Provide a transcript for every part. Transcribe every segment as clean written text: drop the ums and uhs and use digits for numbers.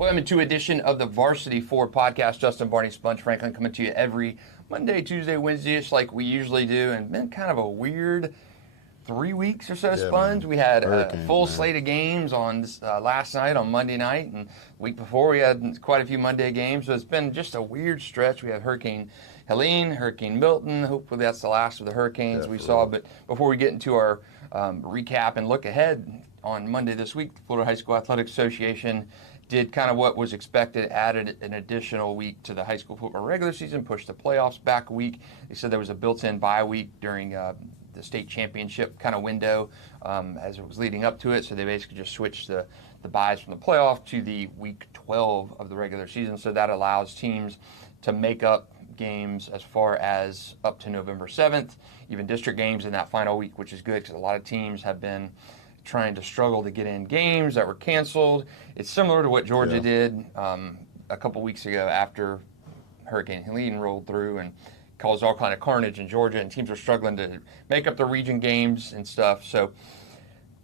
Welcome to edition of the Varsity 4 podcast. Justin, Barney, Sponge Franklin coming to you every Monday, Tuesday, Wednesday-ish like we usually do. And been kind of a weird 3 weeks or so, Sponge. Man. We had Hurricanes, a full man. slate of games on last night on Monday night. And the week before we had quite a few Monday games. So it's been just a weird stretch. We had Hurricane Helene, Hurricane Milton. Hopefully that's the last of the hurricanes we saw. But before we get into our recap and look ahead on Monday this week, the Florida High School Athletic Association did kind of what was expected, added an additional week to the high school football regular season, pushed the playoffs back a week. They said there was a built-in bye week during the state championship kind of window as it was leading up to it. So they basically just switched the byes from the playoff to the week 12 of the regular season. So that allows teams to make up games as far as up to November 7th, even district games in that final week, which is good because a lot of teams have been trying to struggle to get in games that were canceled. It's similar to what Georgia did a couple weeks ago after Hurricane Helene rolled through and caused all kind of carnage in Georgia, and teams were struggling to make up the region games and stuff. So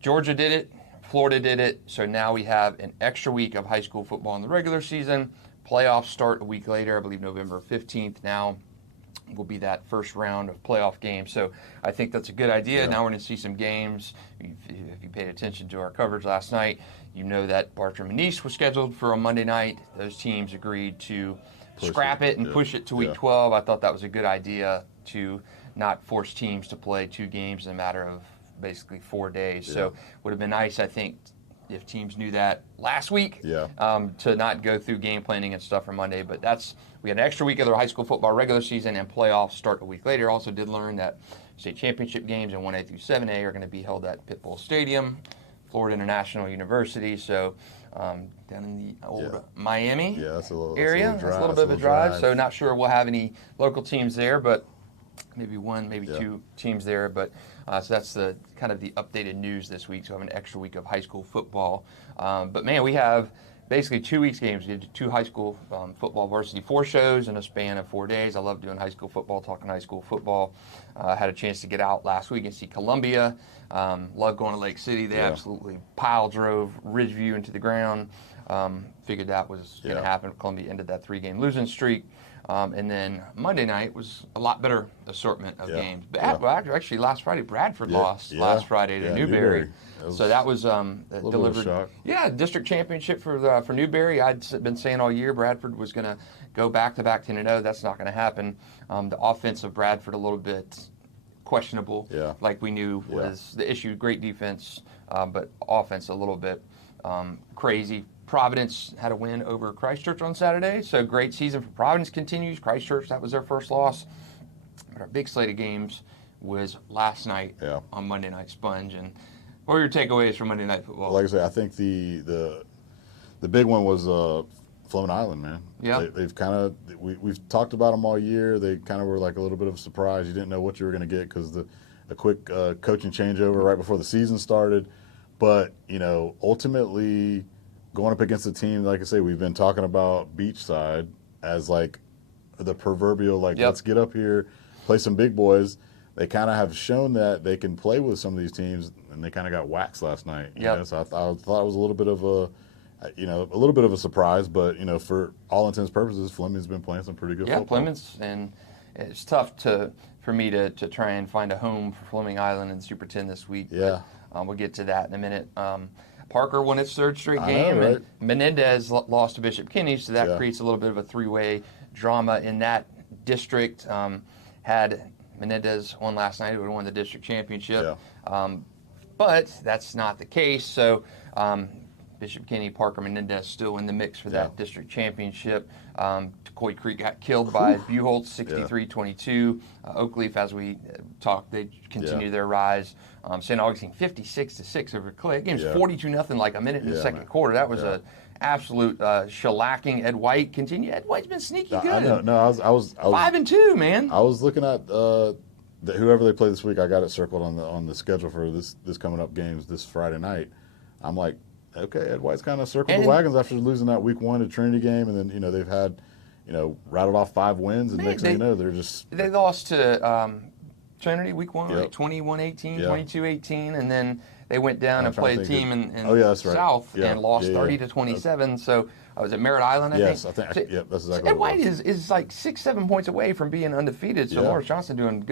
Georgia did it, Florida did it, so now we have an extra week of high school football in the regular season. Playoffs start a week later, I believe November 15th now will be that first round of playoff games. So I think that's a good idea. Yeah. Now we're going to see some games. If you paid attention to our coverage last night, you know that Bartram and East was scheduled for a Monday night. Those teams agreed to scrap it and push it to week 12. I thought that was a good idea to not force teams to play two games in a matter of basically 4 days. So would have been nice, I think, if teams knew that last week, to not go through game planning and stuff for Monday. But we had an extra week of their high school football regular season, and playoffs start a week later. Also did learn that state championship games in 1A through 7A are going to be held at Pitbull Stadium, Florida International University. So down in the old Miami area. That's a little bit of a drive. So not sure we'll have any local teams there, but maybe one, maybe two teams there. But so that's the kind of the updated news this week. So we have an extra week of high school football. But man, we have basically 2 weeks games. We did 2 high school football Varsity 4 shows in a span of 4 days. I love doing high school football, talking high school football. Had a chance to get out last week and see Columbia. Love going to Lake City. They absolutely pile drove Ridgeview into the ground. Figured that was going to happen. Columbia ended that 3-game losing streak. And then Monday night was a lot better assortment of games. Well, actually, last Friday, Bradford lost last Friday to Newberry. So that was delivered. Shock. Yeah, district championship for Newberry. I'd been saying all year Bradford was going to go back-to-back 10-0. That's not going to happen. The offense of Bradford a little bit questionable, like we knew was the issue. Great defense, but offense a little bit crazy. Providence had a win over Christchurch on Saturday, so great season for Providence continues. Christchurch, that was their first loss. But our big slate of games was last night on Monday Night Sponge. And what were your takeaways from Monday Night Football? Like I said, I think the big one was Fleming Island, man. Yeah. They've kind of we've talked about them all year. They kind of were like a little bit of a surprise. You didn't know what you were going to get because a quick coaching changeover right before the season started. But ultimately, going up against a team, like I say, we've been talking about Beachside as like the proverbial, let's get up here, play some big boys. They kind of have shown that they can play with some of these teams, and they kind of got waxed last night. So I thought it was a little bit of a surprise, but for all intents and purposes, Fleming's been playing some pretty good football. Yeah, Fleming's, and it's tough for me to try and find a home for Fleming Island in Super 10 this week. Yeah. We'll get to that in a minute. Parker won its third straight game, and Menendez lost to Bishop Kenny, so that creates a little bit of a three-way drama in that district. Had Menendez won last night, it would have won the district championship. But that's not the case, so Bishop Kenny, Parker, Menendez still in the mix for that district championship. Coy Creek got killed by Buchholz, 63-22. Oakleaf, as we talked, they continue their rise. St. Augustine, 56-6 over Clay. Game's 42-0, like a minute in the second quarter. That was an absolute shellacking. Ed White continued. Ed White's been sneaky good. I know. No, I was 5-2, man. I was looking at whoever they play this week. I got it circled on the schedule for this coming up games this Friday night. I'm like, okay, Ed White's kind of circled the wagons after losing that week 1 to Trinity game, and then they've had rattled off 5 wins, and next thing you know, they lost to Trinity week 1, like 21-18, 22-18, and then they went down and played a team in South and lost 30-27. So was it Merritt Island, I yes, think? I think. Yep, that's exactly Ed what it White was. is like 6-7 points away from being undefeated. So Yeah. Lawrence Johnson doing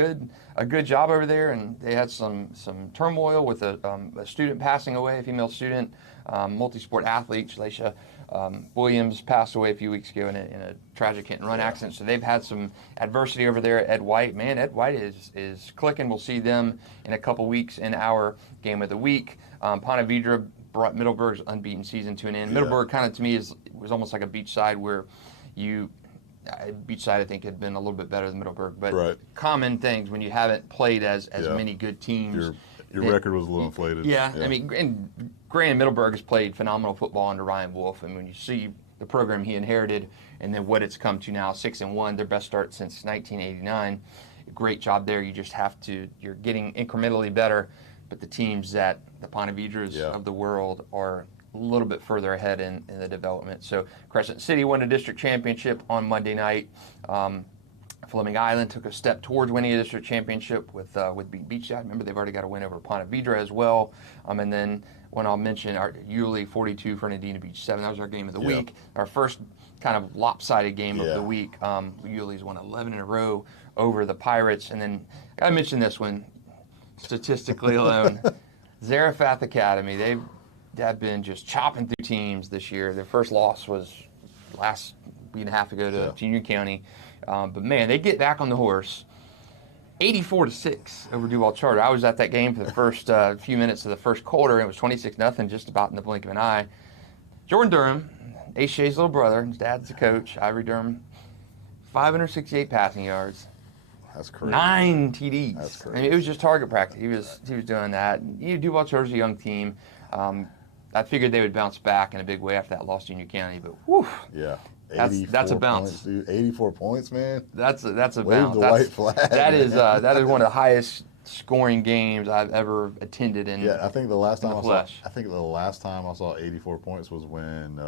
a good job over there, and they had some turmoil with a student passing away, a female student, multi-sport athlete, Shalacia Williams, passed away a few weeks ago in a tragic hit and run accident. So they've had some adversity over there at Ed White. Man, Ed White is clicking. We'll see them in a couple weeks in our game of the week. Ponte Vedra brought Middleburg's unbeaten season to an end. Yeah. Middleburg kind of, to me, was almost like a Beachside where Beachside, I think, had been a little bit better than Middleburg. But Right. common things when you haven't played as many good teams. Your record was a little inflated. Yeah, I mean, and granted, Middleburg has played phenomenal football under Ryan Wolf. And when you see the program he inherited and then what it's come to now, 6-1, their best start since 1989. Great job there. You're getting incrementally better. But the teams that the Ponte Vedras of the world are a little bit further ahead in the development. So Crescent City won a district championship on Monday night. Fleming Island took a step towards winning a district championship with Beachside. Remember, they've already got a win over Ponte Vedra as well. And then when I'll mention our Yulee 42, Fernandina Beach 7. That was our game of the week. Our first kind of lopsided game of the week. Yulee's won 11 in a row over the Pirates. And then I mentioned this one. Statistically alone, Zarephath Academy, they have been just chopping through teams this year. Their first loss was last week and a half ago to Union County. But man, they get back on the horse. 84-6 over Duval Charter. I was at that game for the first few minutes of the first quarter. It was 26-0, just about in the blink of an eye. Jordan Durham, Ace Shea's little brother, his dad's the coach, Ivory Durham, 568 passing yards. That's crazy. 9 TDs. That's crazy. I mean, it was just target practice. He was doing that. Duval Charter's a young team. I figured they would bounce back in a big way after that loss to Union County, but whew. Yeah. That's a bounce. Points, dude. 84 points, man. That's a bounce. Wave the white flag. That is one of the highest scoring games I've ever attended in. Yeah, I think the last time I I saw 84 points was when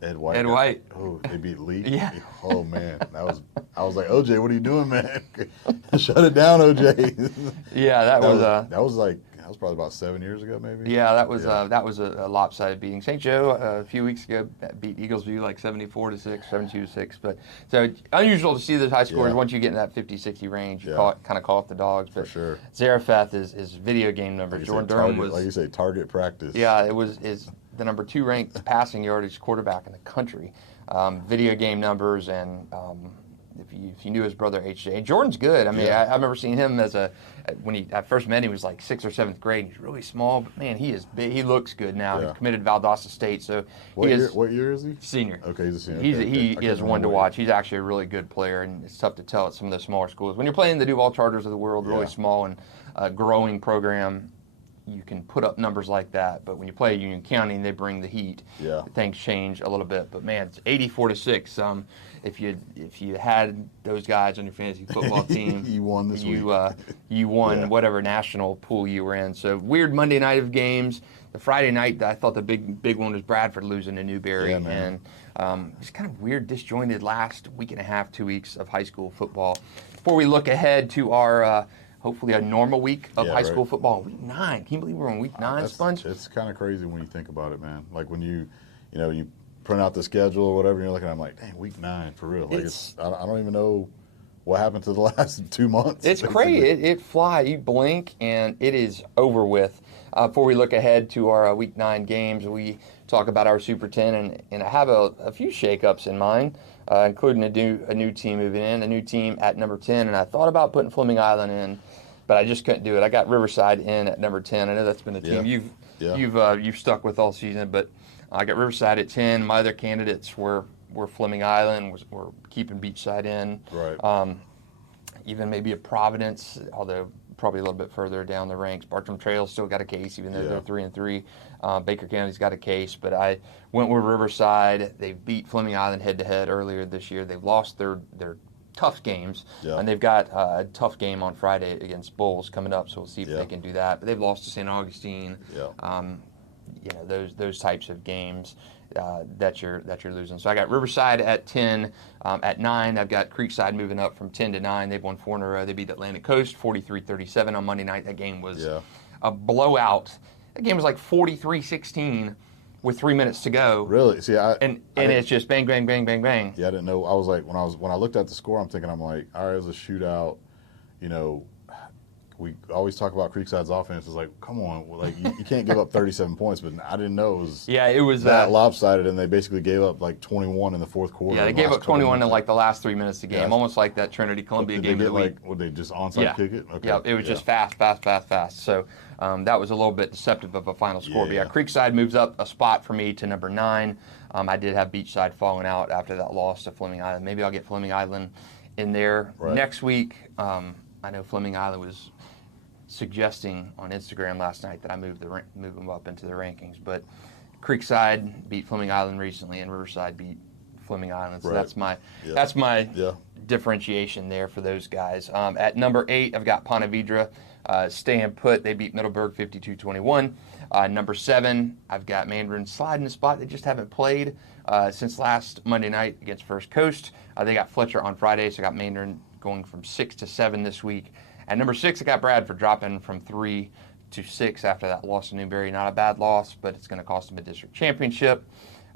Ed White. Ed White. Oh, they beat Lee. Yeah. Oh man, I was like, OJ, what are you doing, man? Shut it down, OJ. Yeah, that was probably about 7 years ago, maybe. Yeah, that was a lopsided beating. St. Joe a few weeks ago beat Eaglesview like 74-6, 72-6. But so unusual to see those high scores. Once you get in that 50-60 range, you kind of call off the dogs. But for sure. Zarephath is video game number. Jordan Durham was, like you say, target practice. Yeah, is the number 2 ranked passing yardage quarterback in the country. Video game numbers, and if you knew his brother H.J. Jordan's good. I mean, I remember seeing him when I first met him, he was like 6th or 7th grade. And he's really small, but man, he is big. He looks good now. He's committed to Valdosta State, so what year is he? Senior. Okay, he's a senior. He is one to watch. He's actually a really good player, and it's tough to tell at some of the smaller schools. When you're playing the Duval Charters of the world, really small and growing program, you can put up numbers like that. But when you play Union County and they bring the heat, things change a little bit. But man, it's 84-6. If you had those guys on your fantasy football team, you won this week. You won whatever national pool you were in. So weird Monday night of games. The Friday night, I thought the big one was Bradford losing to Newberry, and it's kind of weird, disjointed last week and a half, 2 weeks of high school football. Before we look ahead to our hopefully a normal week of high school football, week 9. Can you believe we're on week 9, Sponge? It's kind of crazy when you think about it, man. Like when you print out the schedule or whatever, and you're looking at it, I'm like, dang, week 9 for real. Like I don't even know what happened to the last 2 months. It's crazy. It flies. You blink and it is over with. Before we look ahead to our week 9 games, we talk about our Super 10, and I have a few shakeups in mind, including a new team moving in, a new team at number 10, and I thought about putting Fleming Island in, but I just couldn't do it. I got Riverside in at number 10. I know that's been a team you've stuck with all season, but I got Riverside at 10. My other candidates were Fleming Island, were keeping Beachside in. Right. Even maybe a Providence, although probably a little bit further down the ranks. Bartram Trail's still got a case, even though they're 3-3. Baker County's got a case, but I went with Riverside. They beat Fleming Island head-to-head earlier this year. They've lost their tough games, and they've got a tough game on Friday against Bulls coming up, so we'll see if they can do that. But they've lost to St. Augustine. Those types of games that you're losing. So I got Riverside at 10. At 9, I've got Creekside moving up from 10 to 9. They've won 4 in a row. They beat Atlantic Coast 43-37 on Monday night. That game was a blowout. That game was like 43-16 with 3 minutes to go. Really? See, And it's just bang, bang, bang, bang, bang. Yeah, I didn't know. I was like, when I looked at the score, I'm thinking, I'm like, all right, it was a shootout. You know, we always talk about Creekside's offense. It's like, come on, like you can't give up 37 points. But I didn't know it was that lopsided, and they basically gave up like 21 in the fourth quarter. Yeah, they gave up 21 in like the last 3 minutes of the game, almost like that Trinity Columbia game of the week. Would they just onside kick it? Okay. Yeah, it was just fast. So that was a little bit deceptive of a final score. But Creekside moves up a spot for me to number 9. I did have Beachside falling out after that loss to Fleming Island. Maybe I'll get Fleming Island in there next week. I know Fleming Island was suggesting on Instagram last night that I move them up into the rankings, but Creekside beat Fleming Island recently, and Riverside beat Fleming Island. So that's my differentiation there for those guys. At number 8, I've got Ponte Vedra staying put. They beat Middleburg 52-21. Number 7, I've got Mandarin sliding the spot. They just haven't played since last Monday night against First Coast. They got Fletcher on Friday, so I got Mandarin going from 6 to 7 this week. At number 6, I got Bradford dropping from 3 to 6 after that loss to Newberry. Not a bad loss, but it's going to cost them a district championship.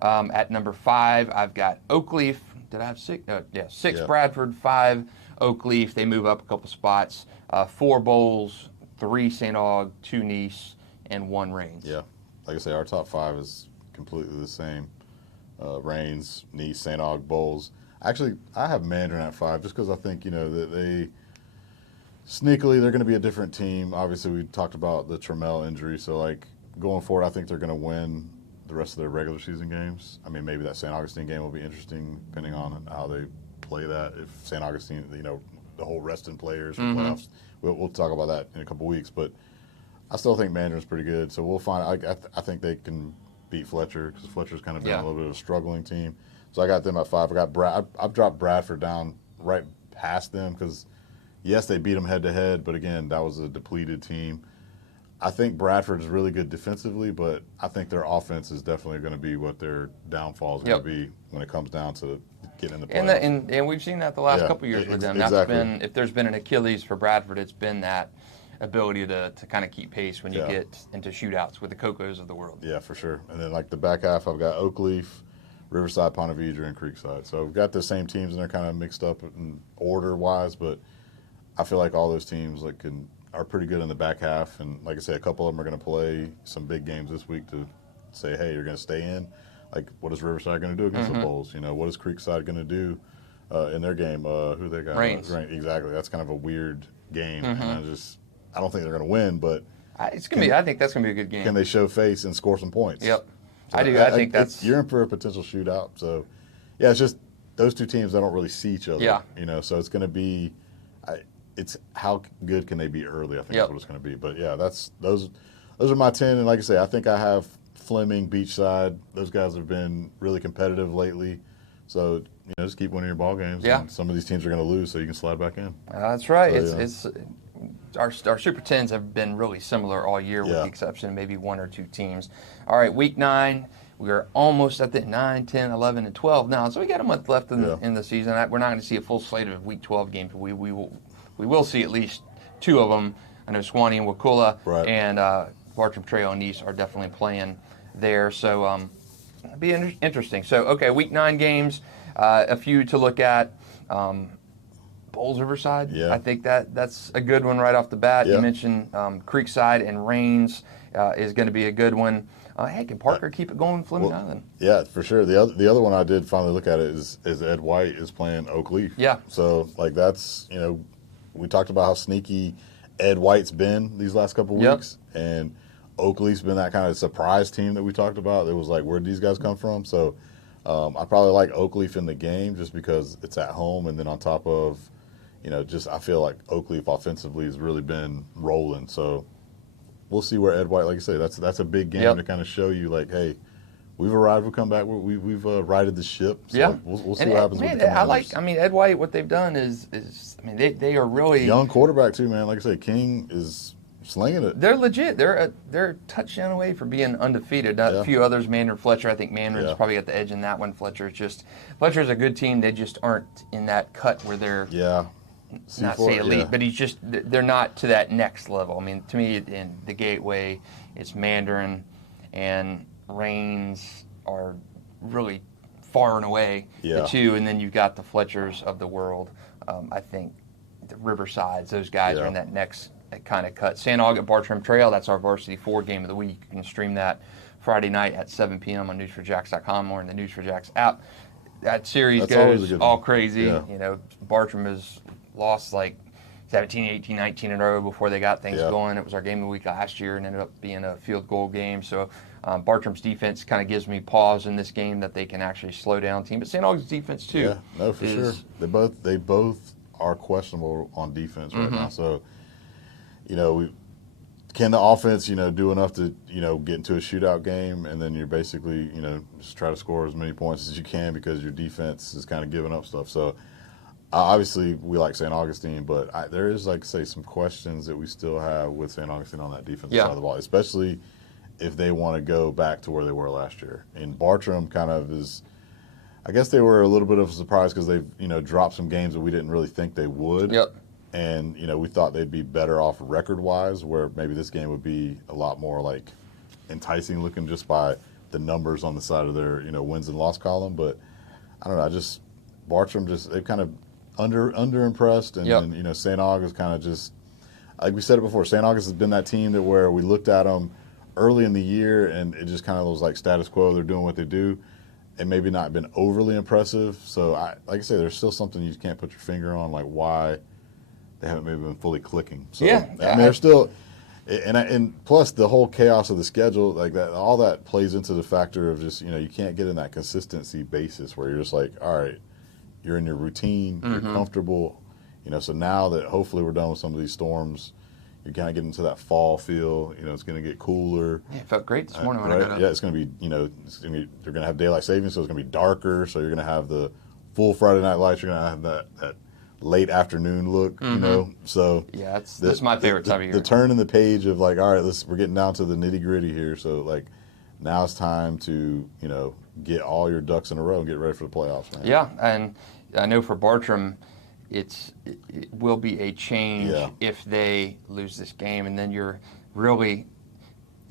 At number 5, I've got Oakleaf. Did I have 6? 6 Bradford, 5 Oakleaf. They move up a couple spots. 4 Bowls, 3 St. Aug, 2 Nice, and 1 Rains. Yeah, like I say, our top 5 is completely the same. Rains, Nice, St. Aug, Bowls. Actually, I have Mandarin at 5 just because I think, that they sneakily, they're going to be a different team. Obviously, we talked about the Trammell injury, so like going forward, I think they're going to win the rest of their regular season games. I mean, maybe that St. Augustine game will be interesting depending on how they play that. If St. Augustine, the whole resting players for playoffs, we'll talk about that in a couple weeks. But I still think Mandarin's pretty good, so we'll find. I think they can beat Fletcher because Fletcher's kind of been a little bit of a struggling team. So I got them at 5. I've dropped Bradford down right past them because. Yes, they beat them head-to-head, but again, that was a depleted team. I think Bradford is really good defensively, but I think their offense is definitely going to be what their downfall is going to be when it comes down to getting in the playoffs. And we've seen that the last couple of years with them. That's been, if there's been an Achilles for Bradford, it's been that ability to kind of keep pace when you get into shootouts with the Cocos of the world. Yeah, for sure. And then like the back half, I've got Oakleaf, Riverside, Ponte Vedra, and Creekside. So we've got the same teams, and they're kind of mixed up in order-wise, but I feel like all those teams are pretty good in the back half, and like I said, a couple of them are going to play some big games this week to say, hey, you're going to stay in. Like, what is Riverside going to do against the Bulls? What is Creekside going to do in their game? Who they got? Rains. Exactly. That's kind of a weird game, and I don't think they're going to win, but it's going to be. I think that's going to be a good game. Can they show face and score some points? Yep, so I do. I think that's you're in for a potential shootout. So, yeah, it's just those two teams. They don't really see each other. Yeah. So it's going to be. It's how good can they be early, I think is what it's going to be. But, yeah, those are my 10. And like I say, I think I have Fleming, Beachside. Those guys have been really competitive lately. So, just keep winning your ball games. Yeah. And some of these teams are going to lose, so you can slide back in. That's right. So, it's our Super 10s have been really similar all year with the exception of maybe 1 or 2 teams. All right, week 9. We are almost at the 9, 10, 11, and 12 now. So we got a month left in the season. We're not going to see a full slate of week 12 games. We will see at least 2 of them. I know Swanee and Wakulla and Bartram Trail and Nice are definitely playing there. So it'll be interesting. So, okay, week 9 games, a few to look at. Bowls Riverside, I think that's a good one right off the bat. You mentioned Creekside and Rains is going to be a good one. Hey, can Parker keep it going, Fleming Island? Yeah, for sure. The other one I did finally look at it is Ed White is playing Oakleaf. Yeah. So, like, that's, we talked about how sneaky Ed White's been these last couple weeks. And Oakleaf's been that kind of surprise team that we talked about. It was like, where'd these guys come from? So, I probably like Oakleaf in the game just because it's at home. And then on top of, I feel like Oakleaf offensively has really been rolling. So, we'll see where Ed White, like I say, that's a big game to kind of show you, like, hey, we've arrived, we've come back, we've righted the ship. So we'll see what happens with the Commanders. Ed White, what they've done is they are really young quarterback too, man. Like I say, King is slinging it. They're legit. They're a touchdown away from being undefeated. A few others, Mandarin, Fletcher. I think Mandarin's probably got the edge in that one. Fletcher's a good team. They just aren't in that cut where they're not say elite, but they're not to that next level. I mean, to me, in the gateway, it's Mandarin and Rains are really far and away the Yeah. two, and then you've got the Fletchers of the world. I think the Riversides, those guys are in that next kind of cut. St. Aug at Bartram Trail, that's our Varsity 4 game of the week. You can stream that Friday night at 7 p.m. on news4jax.com or in the News4Jax app. That series goes all crazy. Yeah. You know, Bartram has lost like 17, 18, 19 in a row before they got things going. It was our game of the week last year and ended up being a field goal game. So Bartram's defense kind of gives me pause in this game that they can actually slow down team. But St. August's defense too. Yeah, no, for sure. They both are questionable on defense right now. So, you know, can the offense, you know, do enough to, you know, get into a shootout game, and then you're basically, you know, just try to score as many points as you can because your defense is kind of giving up stuff. So, obviously, we like St. Augustine, but there is, like, say, some questions that we still have with St. Augustine on that defensive side of the ball, especially if they want to go back to where they were last year. And Bartram kind of is, I guess they were a little bit of a surprise because they've, you know, dropped some games that we didn't really think they would. Yep. And, you know, we thought they'd be better off record-wise, where maybe this game would be a lot more, like, enticing looking just by the numbers on the side of their, you know, wins and loss column. But, I don't know, Bartram they've kind of under-impressed, and then, you know, St. August kind of just, like we said it before, St. August has been that team that where we looked at them early in the year, and it just kind of was like status quo, they're doing what they do, and maybe not been overly impressive. So, like I say, there's still something you can't put your finger on, like why they haven't maybe been fully clicking. So, I mean, they're still, and plus the whole chaos of the schedule, like that, all that plays into the factor of just, you know, you can't get in that consistency basis where you're just like, all right, you're in your routine, you're comfortable, you know. So now that hopefully we're done with some of these storms, you're kind of getting into that fall feel. You know, it's going to get cooler. Yeah, it felt great this morning when I got up. Yeah, it's going to be, you know, they're going to have daylight savings, so it's going to be darker. So you're going to have the full Friday night lights. You're going to have that late afternoon look, you know. So yeah, that's my favorite time of year. The turn in the page of like, all right, we're getting down to the nitty gritty here. So like, now it's time to, you know, get all your ducks in a row and get ready for the playoffs, man. Yeah, and I know for Bartram, it will be a change if they lose this game, and then you're really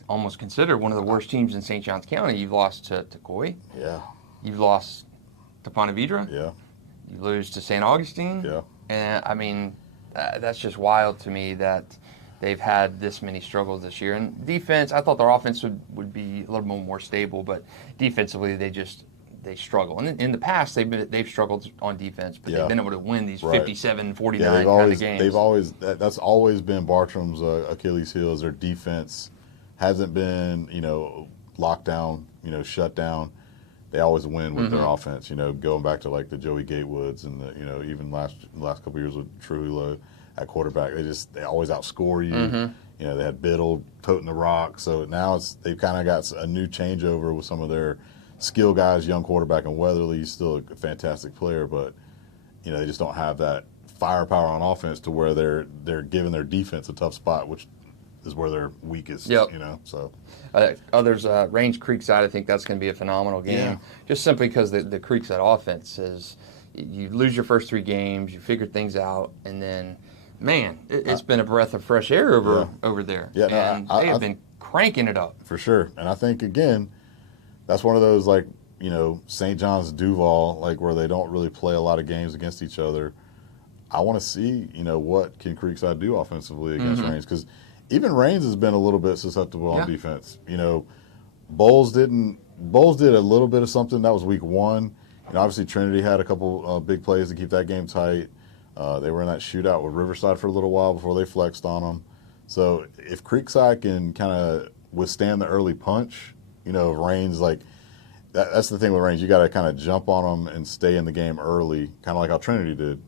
almost considered one of the worst teams in St. Johns County. You've lost to Coy. Yeah. You've lost to Ponte Vedra. Yeah. You lose to St. Augustine. Yeah. And, I mean, that's just wild to me that they've had this many struggles this year. And defense, I thought their offense would be a little more stable, but defensively they struggle. And in the past, they've struggled on defense, but they've been able to win these 57, 49 kind of games. That's always been Bartram's Achilles heel. Is their defense hasn't been, you know, locked down, you know, shut down. They always win with their offense. You know, going back to like the Joey Gatewoods and the, you know, even last couple of years with Trujillo at quarterback, they always outscore you. You know, they had Biddle toting the rock. So now they've kind of got a new changeover with some of their skill guys, young quarterback and Weatherly. He's still a fantastic player, but you know, they just don't have that firepower on offense to where they're giving their defense a tough spot, which is where they're weakest. You know, so others Range Creekside, I think that's going to be a phenomenal game, just simply because the Creekside offense is, you lose your first 3 games, you figure things out, and then man, it's been a breath of fresh air over there. Yeah, and they have been cranking it up for sure. And I think again, that's one of those, like, you know, St. John's Duval, like where they don't really play a lot of games against each other. I want to see, you know, what can Creekside do offensively against Rains, because even Rains has been a little bit susceptible on defense. You know, Bowles did a little bit of something. That was week 1. You know, obviously Trinity had a couple big plays to keep that game tight. They were in that shootout with Riverside for a little while before they flexed on them. So if Creekside can kind of withstand the early punch, you know, Rains, like that's the thing with Rains. You got to kind of jump on them and stay in the game early, kind of like how Trinity did,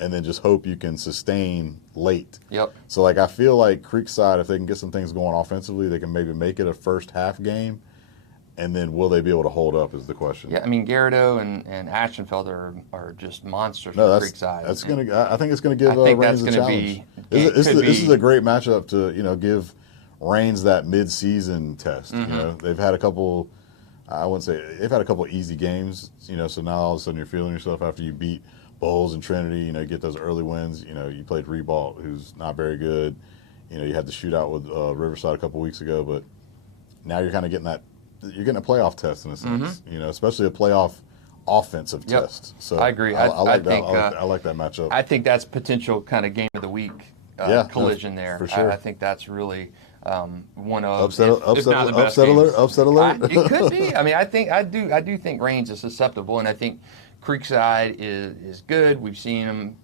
and then just hope you can sustain late. Yep. So, like, I feel like Creekside, if they can get some things going offensively, they can maybe make it a first half game, and then will they be able to hold up is the question. Yeah, I mean, Garrido and Ashenfelder are just monsters for Creekside. I think it's going to give Rains a challenge. This is a great matchup to, you know, give Rains that mid-season test. You know, they've had a couple, I wouldn't say, they've had a couple easy games, you know, so now all of a sudden you're feeling yourself after you beat Bowles and Trinity, you know, you get those early wins. You know, you played Rebalt, who's not very good. You know, you had the shootout with Riverside a couple weeks ago, but now you're kind of getting that you're getting a playoff test in a sense, especially a playoff offensive test. So I agree. I like that. think, I like that matchup. I think that's potential kind of game of the week collision there. For sure. I think that's really one of upset if not the best alert. games. Upset alert. It could be. I mean, I do think Reigns is susceptible, and I think Creekside is good. We've seen them.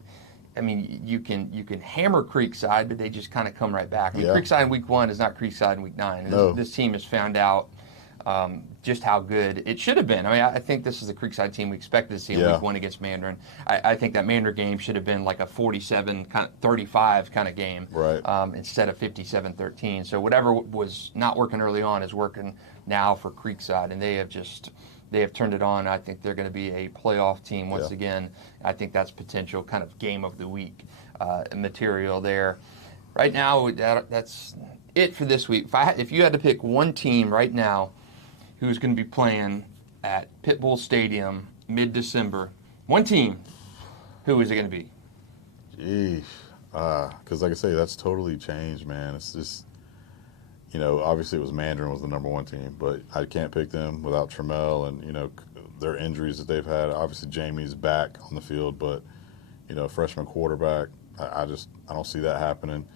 I mean, you can hammer Creekside, but they just kind of come right back. I mean, Creekside in week 1 is not Creekside in week 9. This team has found out just how good it should have been. I mean, I think this is the Creekside team we expected to see in week 1 against Mandarin. I think that Mandarin game should have been like a 47-35 kind of game, right? Instead of 57-13. So whatever was not working early on is working now for Creekside, and they have turned it on. I think they're going to be a playoff team once again. I think that's potential kind of game of the week material there. Right now, that's it for this week. If you had to pick one team right now who's going to be playing at Pitbull Stadium mid-December, one team, who is it going to be? Jeez. Because like I say, that's totally changed, man. It's just, obviously it was Mandarin was the number 1 team, but I can't pick them without Trammell and, their injuries that they've had. Obviously Jamie's back on the field, but, freshman quarterback, I don't see that happening.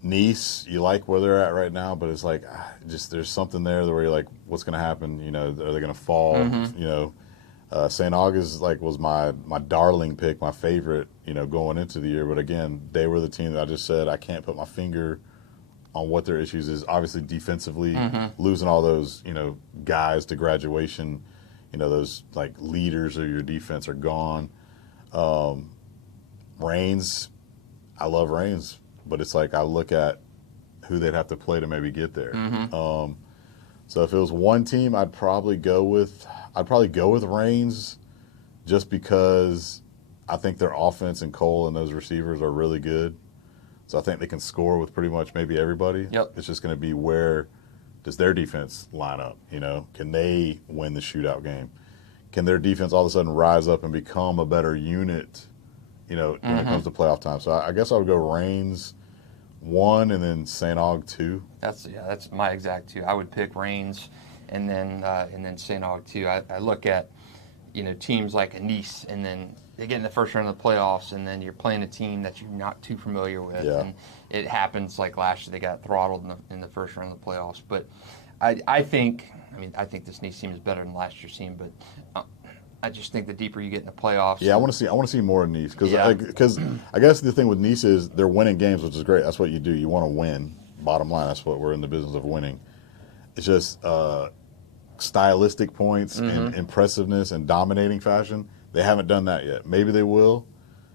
Nice, you like where they're at right now, but it's like there's something there where you're like, what's going to happen? Are they going to fall? St. August was my darling pick, my favorite, going into the year. But again, they were the team that I just said I can't put my finger on what their issues is. Obviously, defensively, losing all those guys to graduation, those leaders of your defense are gone. Reigns, I love Reigns. But it's like I look at who they'd have to play to maybe get there. So if it was one team, I'd probably go with Reigns, just because I think their offense and Cole and those receivers are really good. So I think they can score with pretty much maybe everybody. Yep. It's just going to be where does their defense line up? Can they win the shootout game? Can their defense all of a sudden rise up and become a better unit? When it comes to playoff time. So I guess I would go Reigns 1 and then St. Aug 2. That's my exact 2. I would pick Reigns and then St. Aug 2. I look at teams like Nice, and then they get in the first round of the playoffs, and then you're playing a team that you're not too familiar with, and it happens like last year. They got throttled in the first round of the playoffs. But I think this Nice team is better than last year's team, but. I just think the deeper you get in the playoffs. Yeah, I want to see more of Nice because I guess the thing with Nice is they're winning games, which is great. That's what you do. You want to win. Bottom line, that's what we're in the business of winning. It's just stylistic points and impressiveness and dominating fashion. They haven't done that yet. Maybe they will.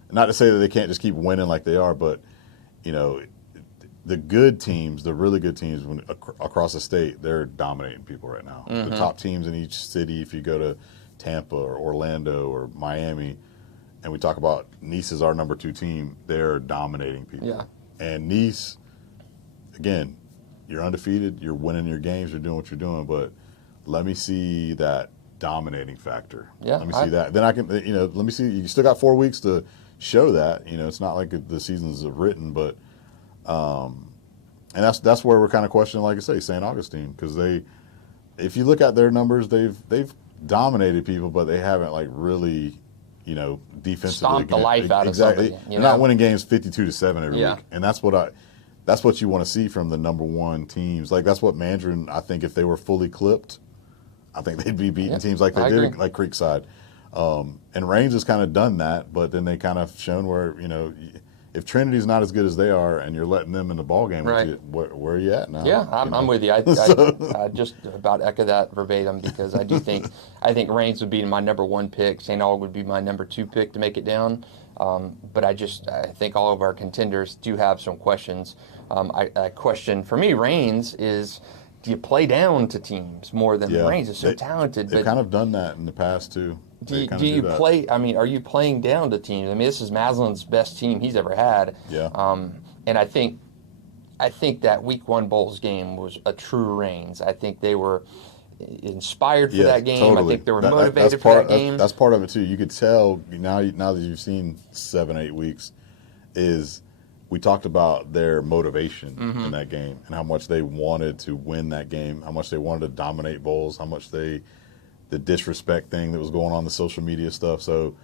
Not to say that they can't just keep winning like they are, but the good teams, the really good teams across the state, they're dominating people right now. The top teams in each city, if you go to Tampa or Orlando or Miami, and we talk about Nice is our number 2 team, they're dominating people. Yeah. And Nice, again, you're undefeated, you're winning your games, you're doing what you're doing, but let me see that dominating factor. Yeah. Let me see that. Then I can, let me see, you still got 4 weeks to show that. It's not like the season's written, but, and that's where we're kind of questioning, like I say, St. Augustine, because if you look at their numbers, they've dominated people, but they haven't really, defensively stomped the life out of somebody. They're not winning games 52-7 every week, and that's what you want to see from the number 1 teams. That's what Mandarin. I think if they were fully clipped, I think they'd be beating teams like they did, like Creekside. And Reigns has kind of done that, but then they kind of shown where if Trinity's not as good as they are, and you're letting them in the ball game, right. Where are you at now? Yeah, I'm with you. I just about echo that verbatim, because I think Reigns would be my number 1 pick. St. Aug would be my number 2 pick to make it down. But I think all of our contenders do have some questions. A question for me, Reigns, is do you play down to teams more than Reigns is so talented? They've kind of done that in the past too. Do you play? I mean, are you playing down to teams? I mean, this is Maslin's best team he's ever had. Yeah. And I think that Week 1 Bulls game was a true Reigns. I think they were inspired for that game. Totally. I think they were motivated for that game. That's part of it too. You could tell now that you've seen 7-8 weeks, is we talked about their motivation in that game and how much they wanted to win that game, how much they wanted to dominate bowls, how much the disrespect thing that was going on, the social media stuff. So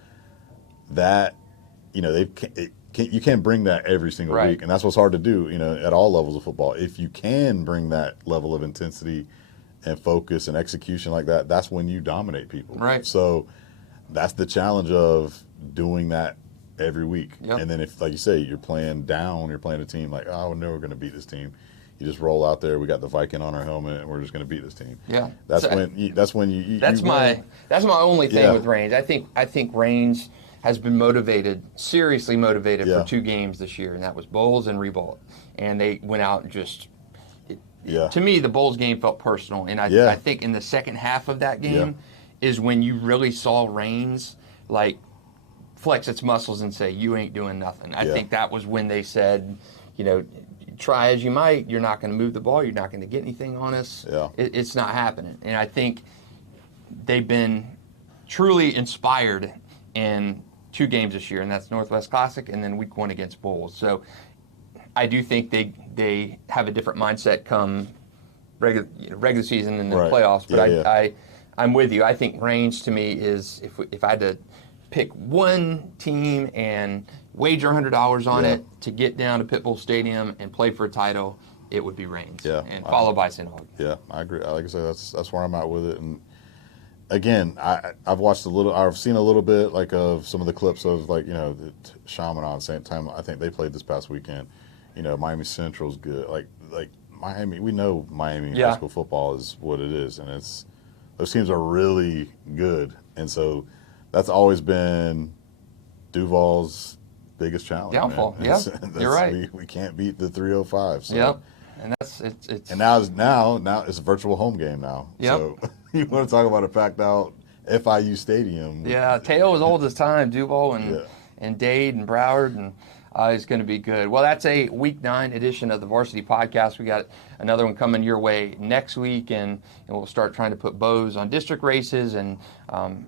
that, you know, you can't bring that every single week, and that's what's hard to do, you know, at all levels of football. If you can bring that level of intensity and focus and execution like that, that's when you dominate people. Right. So that's the challenge of doing that every week. Yep. And then if, like you say, you're playing down, you're playing a team like, oh, we're never going to beat this team. You just roll out there. We got the Viking on our helmet, and we're just going to beat this team. Yeah. That's So, when you. That's my only thing with Reigns. I think Reigns has been seriously motivated for 2 games this year, and that was Bowls and Rebolt. And they went out and just. To me, the Bowls game felt personal, and I think in the second half of that game is when you really saw Reigns like flex its muscles and say, "You ain't doing nothing." I think that was when they said, you know, try as you might, you're not going to move the ball, you're not going to get anything on us. Yeah. It's not happening. And I think they've been truly inspired in 2 games this year, and that's Northwest Classic and then week 1 against Bowls. So I do think they have a different mindset come regular season and the playoffs. But I'm with you. I think Reigns to me is, if I had to pick one team and wager $100 on it to get down to Pitbull Stadium and play for a title, it would be Reigns. Yeah, and followed by St. Aug. Yeah, I agree. Like I said, that's where I'm at with it. And again, I've seen a little bit like of some of the clips of, like, you know, the Chaminade, same time. I think they played this past weekend. You know, Miami Central's good. Like Miami, we know Miami high school football is what it is, and those teams are really good. And so that's always been Duval's biggest challenge. Downfall. Yeah, you're right. We can't beat the 305. So. Yep. And that's it's. And now it's a virtual home game now. Yep. So you want to talk about a packed out FIU stadium? Yeah, Teo is old as time. Duval and Dade and Broward, and it's going to be good. Well, that's a Week 9 edition of the Varsity Podcast. We got another one coming your way next week, and we'll start trying to put bows on district races and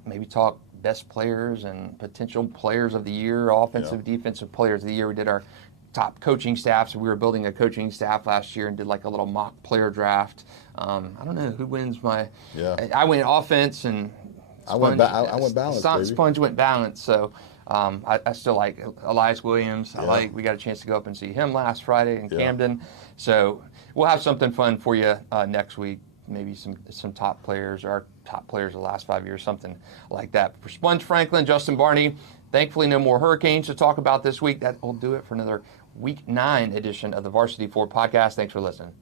maybe talk best players and potential players of the year, offensive, defensive players of the year. We did our top coaching staff, so we were building a coaching staff last year and did like a little mock player draft. I don't know who wins my. Yeah. I went offense and. Sponge, I went balance. Baby. Sponge went balance, so. I still like Elias Williams. We got a chance to go up and see him last Friday in Camden. So we'll have something fun for you next week. Maybe some top players, our top players of the last 5 years, something like that. For Sponge Franklin, Justin Barney, thankfully no more hurricanes to talk about this week. That will do it for another Week 9 edition of the Varsity 4 Podcast. Thanks for listening.